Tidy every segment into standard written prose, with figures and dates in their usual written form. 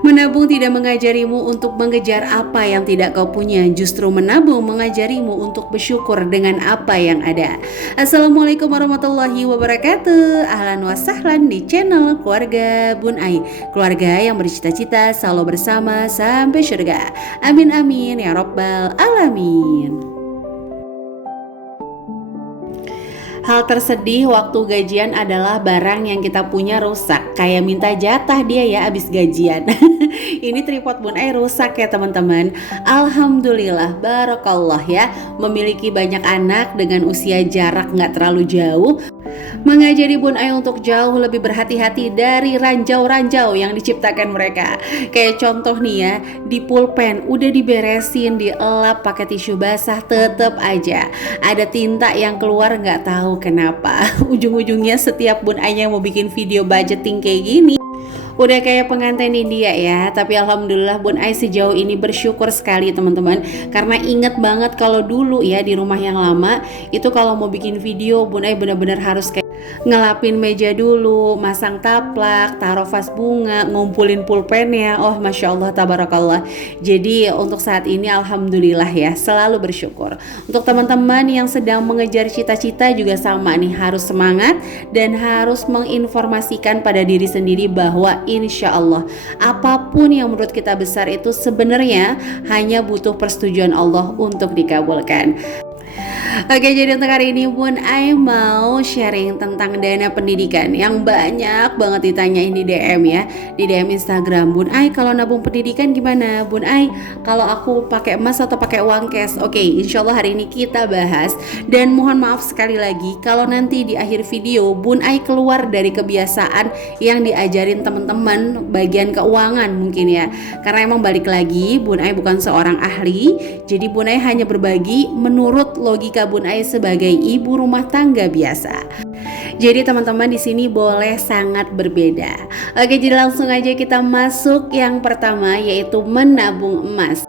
Menabung tidak mengajarimu untuk mengejar apa yang tidak kau punya, justru menabung mengajarimu untuk bersyukur dengan apa yang ada. Assalamualaikum warahmatullahi wabarakatuh. Ahlan wa sahlan di channel Keluarga Bun Ai, keluarga yang bercita-cita selalu bersama sampai surga. Amin amin ya robbal alamin. Hal tersedih waktu gajian adalah barang yang kita punya rusak. Kayak minta jatah dia ya abis gajian. Ini tripod Bun Ai rusak ya teman-teman. Alhamdulillah, barokallah ya. Memiliki banyak anak dengan usia jarak gak terlalu jauh, mengajari Bun Ai untuk jauh lebih berhati-hati dari ranjau-ranjau yang diciptakan mereka. Kayak contoh nih ya, di pulpen udah diberesin, dielap pakai tisu basah, tetep aja ada tinta yang keluar nggak tahu kenapa. Ujung-ujungnya setiap Bun Ai yang mau bikin video budgeting kayak gini, udah kayak pengantin India ya. Tapi alhamdulillah Bun Ai sejauh ini bersyukur sekali teman-teman, karena inget banget kalau dulu ya di rumah yang lama itu kalau mau bikin video Bun Ai benar-benar harus kayak ngelapin meja dulu, masang taplak, taruh vas bunga, ngumpulin pulpennya. Oh masya Allah tabarakallah. Jadi untuk saat ini alhamdulillah ya, selalu bersyukur. Untuk teman-teman yang sedang mengejar cita-cita juga sama nih, harus semangat dan harus menginformasikan pada diri sendiri bahwa insya Allah apapun yang menurut kita besar itu sebenarnya hanya butuh persetujuan Allah untuk dikabulkan. Oke, jadi untuk hari ini Bun Ai mau sharing tentang dana pendidikan yang banyak banget ditanyain di DM ya, di DM Instagram. Bun Ai kalau nabung pendidikan gimana? Bun Ai kalau aku pakai emas atau pakai uang cash? Oke, insya Allah hari ini kita bahas. Dan mohon maaf sekali lagi kalau nanti di akhir video Bun Ai keluar dari kebiasaan yang diajarin teman-teman bagian keuangan mungkin ya. Karena emang balik lagi Bun Ai bukan seorang ahli, jadi Bun Ai hanya berbagi menurut logika Bun Ai sebagai ibu rumah tangga biasa. Jadi teman-teman di sini boleh sangat berbeda. Oke, jadi langsung aja kita masuk yang pertama, yaitu menabung emas.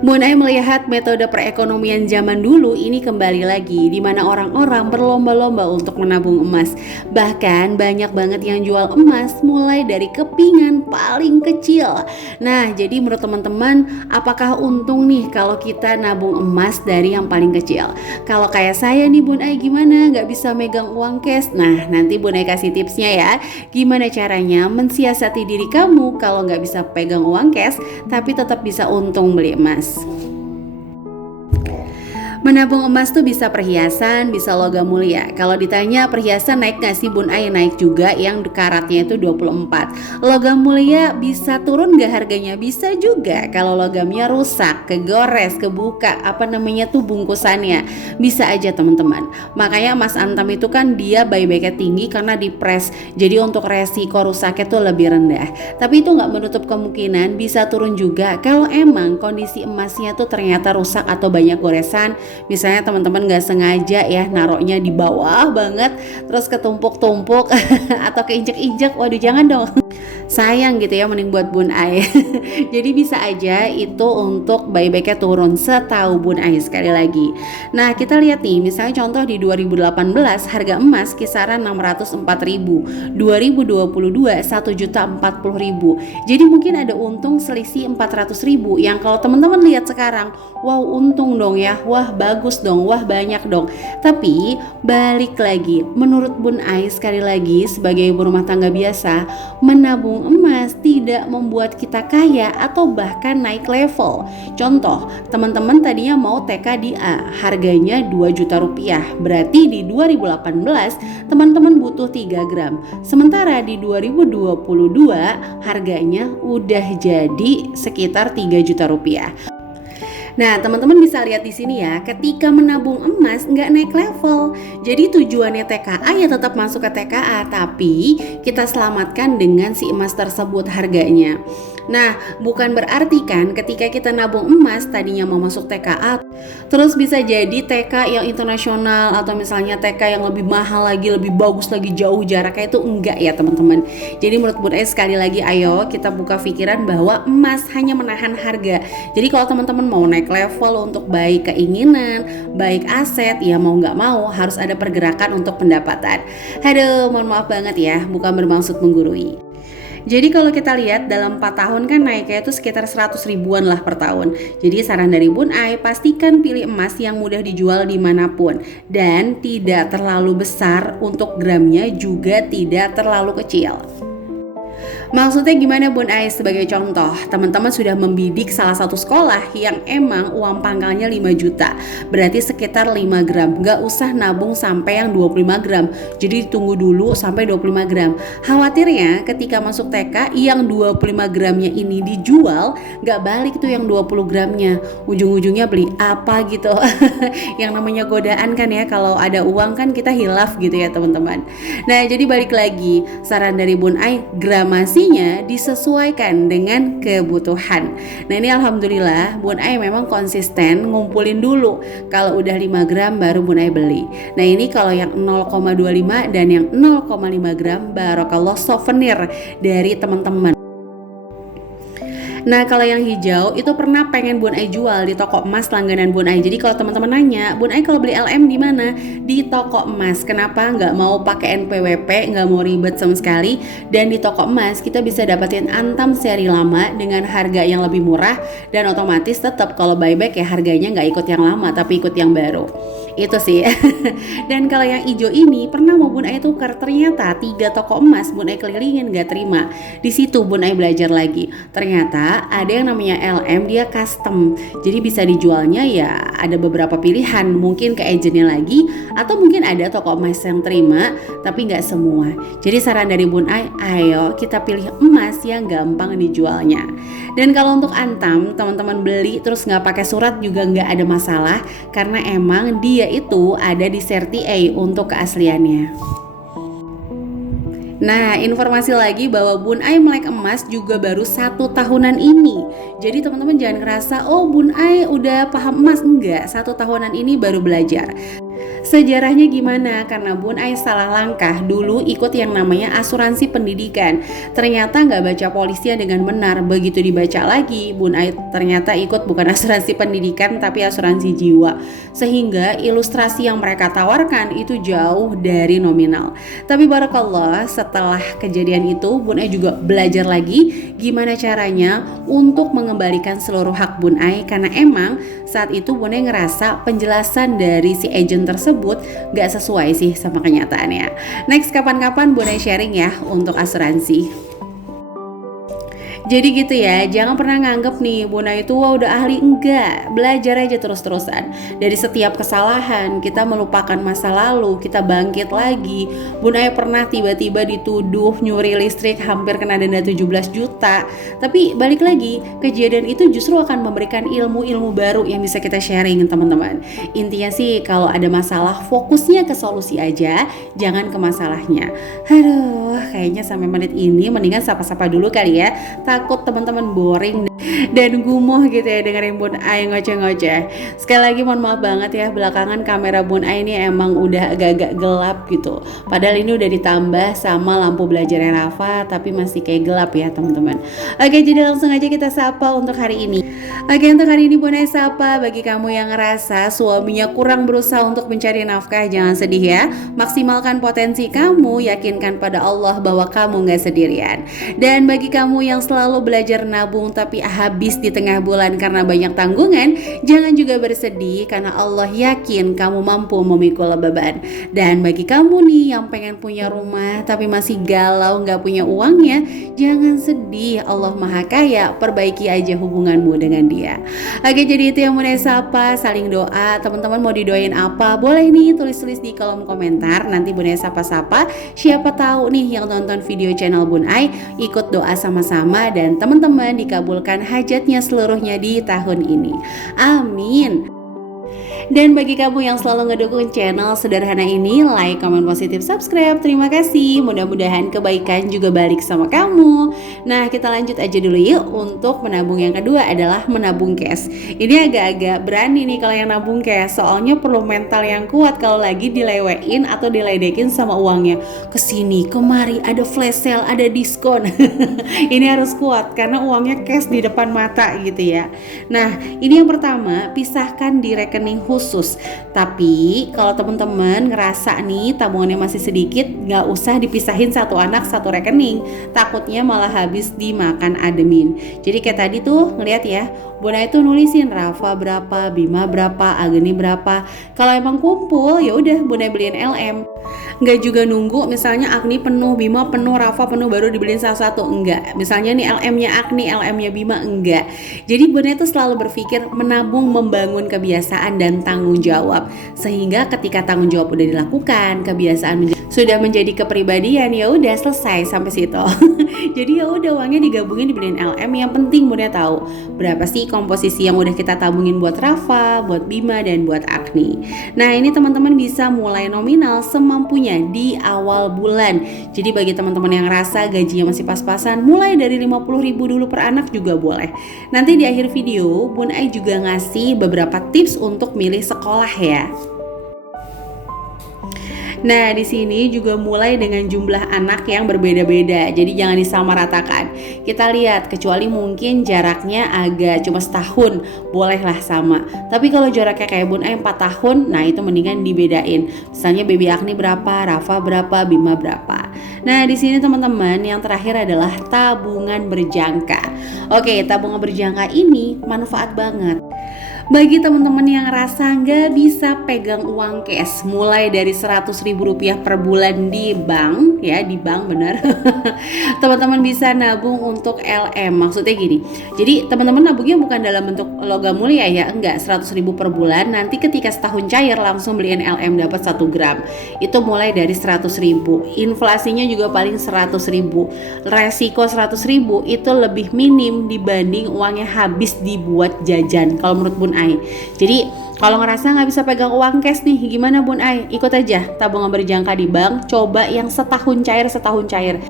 Bun Ai melihat metode perekonomian zaman dulu ini kembali lagi, di mana orang-orang berlomba-lomba untuk menabung emas. Bahkan banyak banget yang jual emas mulai dari kepingan paling kecil. Nah, jadi menurut teman-teman, apakah untung nih kalau kita nabung emas dari yang paling kecil? Kalau kayak saya nih Bun Ai gimana? Gak bisa megang uang cash? Nah, nanti Bun Ai kasih tipsnya ya. Gimana caranya mensiasati diri kamu kalau gak bisa pegang uang cash, tapi tetap bisa untung beli emas. Menabung emas tuh bisa perhiasan, bisa logam mulia. Kalau ditanya perhiasan naik gak sih Bun Ai? Naik juga, yang karatnya itu 24. Logam mulia bisa turun gak harganya? Bisa juga kalau logamnya rusak, kegores, kebuka, bungkusannya. Bisa aja teman-teman. Makanya emas antam itu kan dia buybacknya tinggi karena dipres. Jadi untuk resiko rusaknya tuh lebih rendah. Tapi itu gak menutup kemungkinan bisa turun juga kalau emang kondisi emasnya tuh ternyata rusak atau banyak goresan. Misalnya teman-teman gak sengaja ya naruhnya di bawah banget, terus ketumpuk-tumpuk atau keinjek-injek, waduh jangan dong. Sayang gitu ya, mending buat Bun Ai. Jadi bisa aja itu untuk buybacknya turun, setahu Bun Ai sekali lagi. Nah kita lihat nih, misalnya contoh di 2018 harga emas kisaran 604.000, 2022 1.040.000. Jadi mungkin ada untung selisih 400.000 yang kalau teman-teman lihat sekarang, wow untung dong ya, wah bagus dong, wah banyak dong. Tapi balik lagi, menurut Bun Ai sekali lagi sebagai ibu rumah tangga biasa, menabung emas tidak membuat kita kaya atau bahkan naik level. Contoh, teman-teman tadinya mau TK di A, harganya 2 juta rupiah. Berarti di 2018 teman-teman butuh 3 gram. Sementara di 2022 harganya udah jadi sekitar 3 juta rupiah. Nah, teman-teman bisa lihat di sini ya, ketika menabung emas nggak naik level. Jadi tujuannya TKA ya tetap masuk ke TKA, tapi kita selamatkan dengan si emas tersebut harganya. Nah, bukan berarti kan ketika kita nabung emas tadinya mau masuk TKA, terus bisa jadi TK yang internasional atau misalnya TK yang lebih mahal lagi, lebih bagus lagi, jauh jaraknya, itu enggak ya teman-teman. Jadi menurut Bun Ai sekali lagi, ayo kita buka pikiran bahwa emas hanya menahan harga. Jadi kalau teman-teman mau naik level untuk baik keinginan, baik aset, ya mau nggak mau harus ada pergerakan untuk pendapatan. Aduh, mohon maaf banget ya, bukan bermaksud menggurui. Jadi kalau kita lihat dalam 4 tahun kan naiknya itu sekitar 100 ribuan lah per tahun. Jadi saran dari Bun Ai, pastikan pilih emas yang mudah dijual dimanapun dan tidak terlalu besar untuk gramnya, juga tidak terlalu kecil. Maksudnya gimana Bun Ais? Sebagai contoh, teman-teman sudah membidik salah satu sekolah yang emang uang pangkalnya 5 juta, berarti sekitar 5 gram. Gak usah nabung sampai yang 25 gram, jadi tunggu dulu sampai 25 gram. Khawatirnya ketika masuk TK yang 25 gramnya ini dijual, gak balik tuh yang 20 gramnya. Ujung-ujungnya beli apa gitu. Yang namanya godaan kan ya, kalau ada uang kan kita hilaf gitu ya teman-teman. Nah jadi balik lagi, saran dari Bun Ai, gramasi disesuaikan dengan kebutuhan. Nah ini alhamdulillah Bun Ai memang konsisten ngumpulin dulu. Kalau udah 5 gram baru Bun Ai beli. Nah ini kalau yang 0,25 dan yang 0,5 gram barokallah souvenir dari teman-teman. Nah kalau yang hijau itu pernah pengen Bun Ai jual di toko emas langganan Bun Ai. Jadi kalau teman-teman nanya, Bun Ai kalau beli LM di mana? Di toko emas. Kenapa? Nggak mau pakai NPWP, nggak mau ribet sama sekali. Dan di toko emas kita bisa dapetin Antam seri lama dengan harga yang lebih murah, dan otomatis tetap kalau buyback ya harganya nggak ikut yang lama tapi ikut yang baru. Itu sih. Dan kalau yang hijau ini pernah mau Bun Ai tukar, ternyata 3 toko emas Bun Ai kelilingin nggak terima. Di situ Bun Ai belajar lagi. Ternyata ada yang namanya LM, dia custom, jadi bisa dijualnya ya ada beberapa pilihan, mungkin ke agentnya lagi atau mungkin ada toko emas yang terima tapi nggak semua. Jadi saran dari Bun Ai, ayo kita pilih emas yang gampang dijualnya. Dan kalau untuk Antam, teman-teman beli terus nggak pakai surat juga nggak ada masalah, karena emang dia itu ada di Serti A untuk keasliannya. Nah, informasi lagi bahwa Bun Ai melek emas juga baru 1 tahunan ini. Jadi teman-teman jangan ngerasa, oh Bun Ai udah paham emas. Enggak, 1 tahunan ini baru belajar. Sejarahnya gimana? Karena Bun Ai salah langkah, dulu ikut yang namanya asuransi pendidikan. Ternyata nggak baca polisnya dengan benar. Begitu dibaca lagi, Bun Ai ternyata ikut bukan asuransi pendidikan tapi asuransi jiwa. Sehingga ilustrasi yang mereka tawarkan itu jauh dari nominal. Tapi barakallah, setelah kejadian itu Bun Ai juga belajar lagi gimana caranya untuk mengembalikan seluruh hak Bun Ai. Karena emang saat itu Bun Ai ngerasa penjelasan dari si agent tersebut gak sesuai sih sama kenyataannya. Next kapan-kapan Bun Ai sharing ya untuk asuransi. Jadi gitu ya, jangan pernah nganggep nih Bun Ai itu wah udah ahli. Enggak, belajar aja terus-terusan. Dari setiap kesalahan kita melupakan masa lalu, kita bangkit lagi. Bun Ai pernah tiba-tiba dituduh nyuri listrik hampir kena denda 17 juta. Tapi balik lagi, kejadian itu justru akan memberikan ilmu-ilmu baru yang bisa kita sharing teman-teman. Intinya sih kalau ada masalah fokusnya ke solusi aja, jangan ke masalahnya. Aduh, kayaknya sampai menit ini mendingan sapa-sapa dulu kali ya. Takut teman-teman boring dan gumoh gitu ya dengerin Bun Ai ngoceh-ngoceh. Sekali lagi mohon maaf banget ya, belakangan kamera Bun Ai ini emang udah agak-agak gelap gitu. Padahal ini udah ditambah sama lampu belajarnya Rafa, tapi masih kayak gelap ya teman-teman. Oke, jadi langsung aja kita sapa untuk hari ini. Oke, untuk hari ini Bun Ai sapa, bagi kamu yang ngerasa suaminya kurang berusaha untuk mencari nafkah, jangan sedih ya. Maksimalkan potensi kamu, yakinkan pada Allah bahwa kamu gak sendirian. Dan bagi kamu yang selalu belajar nabung tapi habis di tengah bulan karena banyak tanggungan, jangan juga bersedih karena Allah yakin kamu mampu memikul beban. Dan bagi kamu nih yang pengen punya rumah tapi masih galau gak punya uangnya, jangan sedih, Allah Maha Kaya, perbaiki aja hubunganmu dengan Dia. Oke, jadi itu yang mau sapa, saling doa. Teman-teman mau didoain apa? Boleh nih tulis-tulis di kolom komentar, nanti Bun Ai sapa-sapa. Siapa tahu nih yang nonton video channel Bun Ai ikut doa sama-sama dan teman-teman dikabulkan hajatnya seluruhnya di tahun ini. Amin. Dan bagi kamu yang selalu ngedukung channel sederhana ini, like, komen positif, subscribe, terima kasih. Mudah-mudahan kebaikan juga balik sama kamu. Nah, kita lanjut aja dulu yuk. Untuk menabung yang kedua adalah menabung cash. Ini agak-agak berani nih kalau yang nabung cash, soalnya perlu mental yang kuat kalau lagi dilewein atau diledekin sama uangnya. Kesini kemari ada flash sale, ada diskon. Ini harus kuat karena uangnya cash di depan mata gitu ya. Nah, ini yang pertama, pisahkan di rekening khusus khusus. Tapi kalau teman-teman ngerasa nih tabungannya masih sedikit, nggak usah dipisahin satu anak satu rekening, takutnya malah habis dimakan admin. Jadi kayak tadi tuh ngeliat ya, Bunda itu nulisin Rafa berapa, Bima berapa, Agni berapa. Kalau emang kumpul ya udah Bunda beliin LM. Nggak juga nunggu misalnya Agni penuh, Bima penuh, Rafa penuh baru dibeliin satu-satu, enggak. Misalnya nih LM-nya Agni, LM-nya Bima, enggak. Jadi Bunda itu selalu berpikir menabung, membangun kebiasaan dan tanggung jawab. Sehingga ketika tanggung jawab udah dilakukan, kebiasaan sudah menjadi kepribadian, ya udah selesai sampai situ. Jadi ya udah uangnya digabungin dibeliin LM. Yang penting Bunda tahu berapa sih komposisi yang udah kita tabungin buat Rafa, buat Bima dan buat Agni. Nah, ini teman-teman bisa mulai nominal semampunya di awal bulan. Jadi bagi teman-teman yang rasa gajinya masih pas-pasan, mulai dari 50.000 dulu per anak juga boleh. Nanti di akhir video Bun Ai juga ngasih beberapa tips untuk milih sekolah ya. Nah, di sini juga mulai dengan jumlah anak yang berbeda-beda. Jadi jangan disamaratakan. Kita lihat, kecuali mungkin jaraknya agak cuma setahun, bolehlah sama. Tapi kalau jaraknya kayak Bun Ai 4 tahun, nah itu mendingan dibedain. Misalnya baby Agni berapa, Rafa berapa, Bima berapa. Nah, di sini teman-teman yang terakhir adalah tabungan berjangka. Oke, tabungan berjangka ini manfaat banget bagi teman-teman yang rasa nggak bisa pegang uang cash, mulai dari Rp100.000 per bulan di bank, ya di bank bener. Teman-teman bisa nabung untuk LM. Maksudnya gini, jadi teman-teman nabungnya bukan dalam bentuk logam mulia ya, enggak, 100.000 per bulan. Nanti ketika setahun cair langsung beliin LM dapat 1 gram. Itu mulai dari 100.000. Inflasinya juga paling 100.000. Resiko 100.000 itu lebih minim dibanding uangnya habis dibuat jajan. Kalau menurut Bun Ai. Jadi kalau ngerasa nggak bisa pegang uang cash nih, gimana Bun Ai? Ikut aja tabungan berjangka di bank, coba yang setahun cair.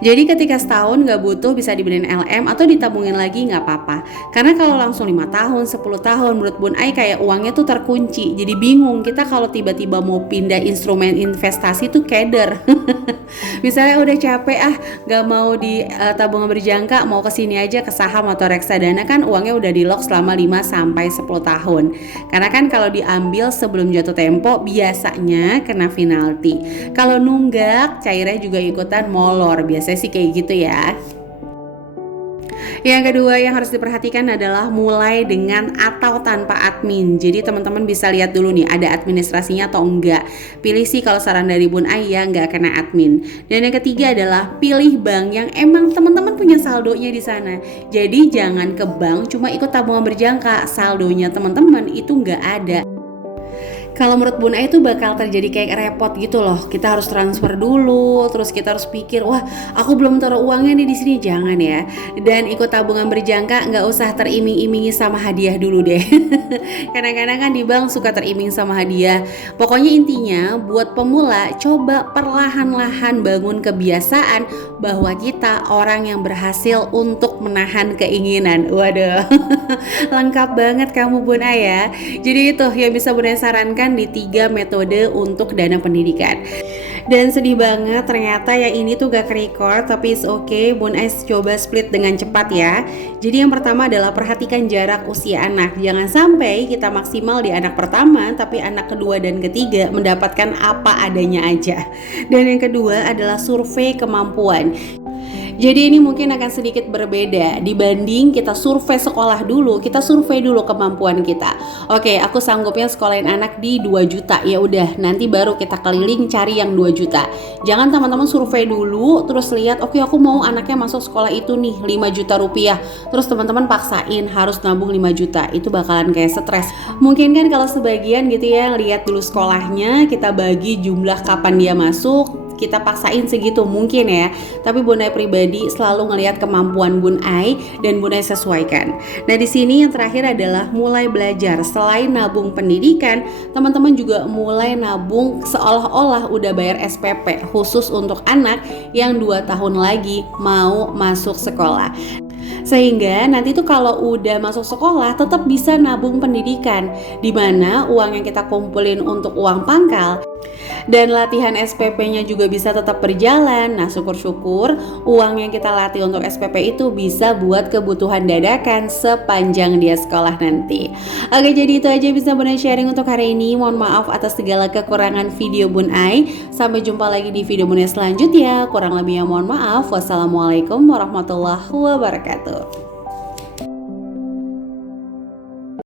Jadi ketika setahun nggak butuh bisa dibeliin LM atau ditabungin lagi nggak apa-apa. Karena kalau langsung 5 tahun, 10 tahun menurut Bun Ai kayak uangnya tuh terkunci. Jadi bingung kita kalau tiba-tiba mau pindah instrumen investasi tuh keder. Misalnya udah capek nggak mau di tabungan berjangka, mau kesini aja ke saham atau reksadana, kan uangnya udah di lock selama 5 sampai 10 tahun. Karena kan kalau diambil sebelum jatuh tempo biasanya kena penalti. Kalau nunggak cairnya juga ikutan molor. Biasanya sih kayak gitu ya. Yang kedua yang harus diperhatikan adalah mulai dengan atau tanpa admin. Jadi teman-teman bisa lihat dulu nih ada administrasinya atau enggak. Pilih sih kalau saran dari Bun Ai ya nggak kena admin. Dan yang ketiga adalah pilih bank yang emang teman-teman punya saldonya di sana. Jadi jangan ke bank cuma ikut tabungan berjangka, saldonya teman-teman itu nggak ada. Kalau menurut Bun Ai itu bakal terjadi kayak repot gitu loh. Kita harus transfer dulu, terus kita harus pikir, wah aku belum taruh uangnya nih di sini, jangan ya. Dan ikut tabungan berjangka nggak usah teriming-imingi sama hadiah dulu deh. Kadang-kadang kan di bank suka teriming sama hadiah. Pokoknya intinya buat pemula coba perlahan-lahan bangun kebiasaan bahwa kita orang yang berhasil untuk menahan keinginan. Waduh, lengkap banget kamu Bun Ai ya. Jadi itu yang bisa Bun Ai sarankan di 3 metode untuk dana pendidikan. Dan sedih banget ternyata yang ini tuh gak ke-record, tapi it's okay, Bun Ai coba split dengan cepat ya. Jadi yang pertama adalah perhatikan jarak usia anak. Jangan sampai kita maksimal di anak pertama tapi anak kedua dan ketiga mendapatkan apa adanya aja. Dan yang kedua adalah survei kemampuan. Jadi ini mungkin akan sedikit berbeda dibanding kita survei sekolah dulu, kita survei dulu kemampuan kita. Oke, aku sanggupnya sekolahin anak di 2 juta, ya udah nanti baru kita keliling cari yang 2 juta. Jangan teman-teman survei dulu terus lihat, oke aku mau anaknya masuk sekolah itu nih 5 juta rupiah. Terus teman-teman paksain harus nabung 5 juta, itu bakalan kayak stres. Mungkin kan kalau sebagian gitu ya, lihat dulu sekolahnya, kita bagi jumlah kapan dia masuk, kita paksain segitu mungkin ya. Tapi Bun Ai pribadi selalu ngelihat kemampuan Bun Ai dan Bun Ai sesuaikan. Nah di sini yang terakhir adalah mulai belajar. Selain nabung pendidikan, teman-teman juga mulai nabung seolah-olah udah bayar SPP khusus untuk anak yang 2 tahun lagi mau masuk sekolah. Sehingga nanti tuh kalau udah masuk sekolah tetap bisa nabung pendidikan, di mana uang yang kita kumpulin untuk uang pangkal Dan latihan SPP-nya juga bisa tetap berjalan. Nah, syukur-syukur uang yang kita latih untuk SPP itu bisa buat kebutuhan dadakan sepanjang dia sekolah nanti. Oke, jadi itu aja bisa Bun Ai sharing untuk hari ini. Mohon maaf atas segala kekurangan video Bun Ai. Sampai jumpa lagi di video Bun Ai selanjutnya. Kurang lebihnya mohon maaf. Wassalamualaikum warahmatullahi wabarakatuh.